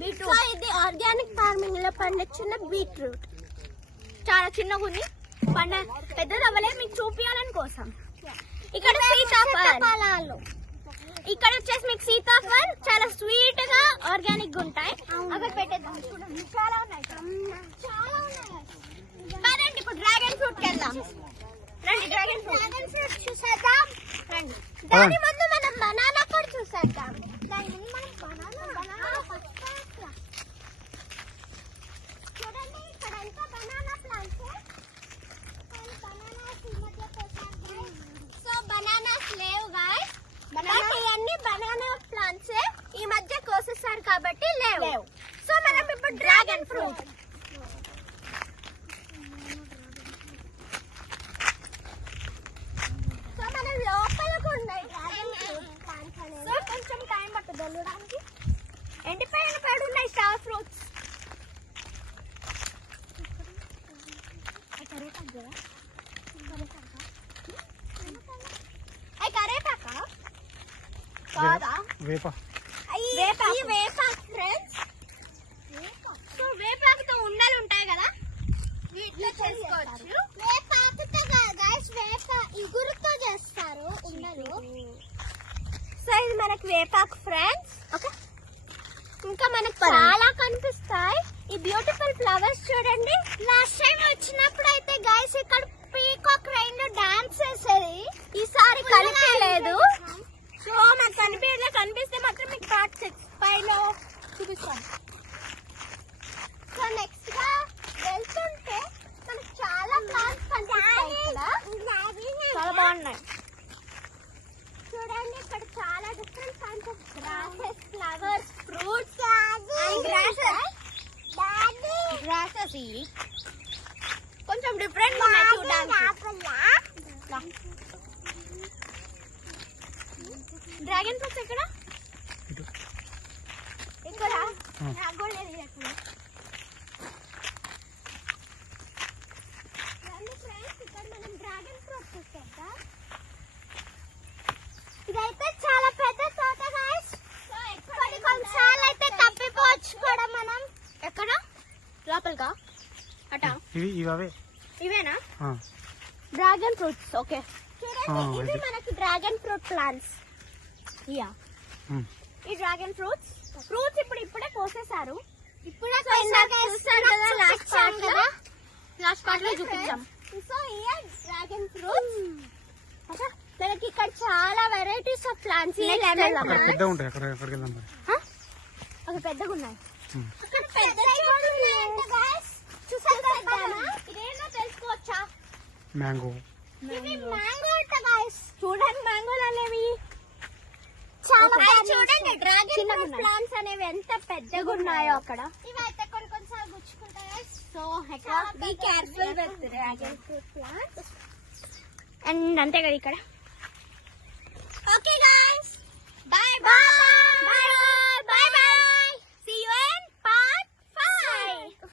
Beetroot ఇది organic farming లో పండించిన బీట్రూట్ చాలా చిన్నగా ఉంది. పెద్దది అవ్వలే, మీకు చూపించాలని కోసం. ఇక్కడ సీతాఫలాలు, ఇక్కడ వచ్చేసి మీకు సీతాఫల్ చాలా స్వీట్ గా ఆర్గానిక్ గా ఉంటాయి. అవి పెట్టేద్దాం. చూడండి చాలా ఉన్నాయి, చాలా ఉన్నాయి. పదండి ఇప్పుడు డ్రాగన్ ఫ్రూట్ వెళ్దాం. రండి డ్రాగన్ ఫ్రూట్ చూసేద్దాం. రండి. దాని ముందు మనం బనానా కూడా చూసేద్దాం. దాని ముందు మనం బనానా చూడండి. ఇక్కడ అంతా బనానా ప్లాంట్స్. సో బనానాస్ లేవు గాయ్స్. ఇవన్నీ బనానా ప్లాంట్స్ ఈ మధ్య కోసేసారు కాబట్టి లేవు. సో మనం ఇప్పుడు డ్రాగన్ ఫ్రూట్. సో మనం లోపలకు ఉన్నాయి డ్రాగన్ ఫ్రూట్ ప్లాంట్స్ అనేవి. సో కొంచెం టైం పడుతుంది వెళ్ళడానికి. ఎండిపోయిన పడి ఉన్నాయి స్టార్ ఫ్రూట్స్. వేపాకుతో ఉండలు ఉంటాయి కదా, వీటిలో చేసుకోవచ్చు. వేపాకుతో ఇగురుతో చేస్తారు ఉండలు. సో ఇది మనకి వేపాకు ఫ్రెండ్స్. ఓకే, ఇంకా మనకు చాలా కనిపిస్తాయి ఈ బ్యూటిఫుల్ ఫ్లవర్స్. చూడండి, లాస్ట్ టైం వచ్చినప్పుడు అయితే గైస్ ఇక్కడ పీకాక్ రైన్ లో డాన్స్ చేసేది. ఈసారి కనిపించలేదు. సో మాకు కనిపిస్తే మాత్రం మీకు పార్ట్ 6 లో చూపిస్తాను. సో నెక్స్ట్ గా వెళ్తుంటే మనకు చాలా ప్లాంట్స్ కనిపిస్తాయి. చాలా బాగున్నాయి చూడండి. ఇక్కడ చాలా different kinds of grasses, flowers, fruits and grasses. కొంచెం డిఫరెంట్ ఉన్నాయి చూడడానికి. డ్రాగన్ ఫ్రూట్స్ ఎక్కడ? ఇక్కడ నాకు కూడా లేదు. ఇక్కడ మనం డ్రాగన్ ఫ్రూట్ చూసేద్దాం. ఇదైతే చాలా పెద్ద తోట గాయ్స్. కొన్ని కొన్నిసార్లు అయితే తప్పిపోవచ్చు కూడా మనం. ఎక్కడ? లోపలిగా అటా? ఇవేనా డ్రాగన్ ఫ్రూట్స్? ఓకే, చూడండి ఇది మనకి డ్రాగన్ ఫ్రూట్ ప్లాంట్స్. ఈ డ్రాగన్ ఫ్రూట్స్ ఇప్పుడే కోసేసారు. ఇప్పుడే లాస్ట్ పార్ట్ లో చూపించాం. So year dragon fruits. మనకి ఇక్కడ చాలా వెరైటీస్ ఆఫ్ ప్లాంట్స్. పెద్దగా ఉన్నాయి. అక్కడ ఇదేమో తెలుసుకోవచ్చా? మ్యాంగో. మ్యాంగో అంట గాయ్స్. చూడండి మ్యాంగోలు అనేవి చూడండి. డ్రాగన్ ప్లాంట్స్ అనేవి ఎంత పెద్దగా ఉన్నాయో అక్కడ. ఇవైతే కొన్నిసార్లు గుచ్చుకుంటాయి. So be careful with dragon fruit plants. And అంతే కదా ఇక్కడ. Okay guys, bye bye.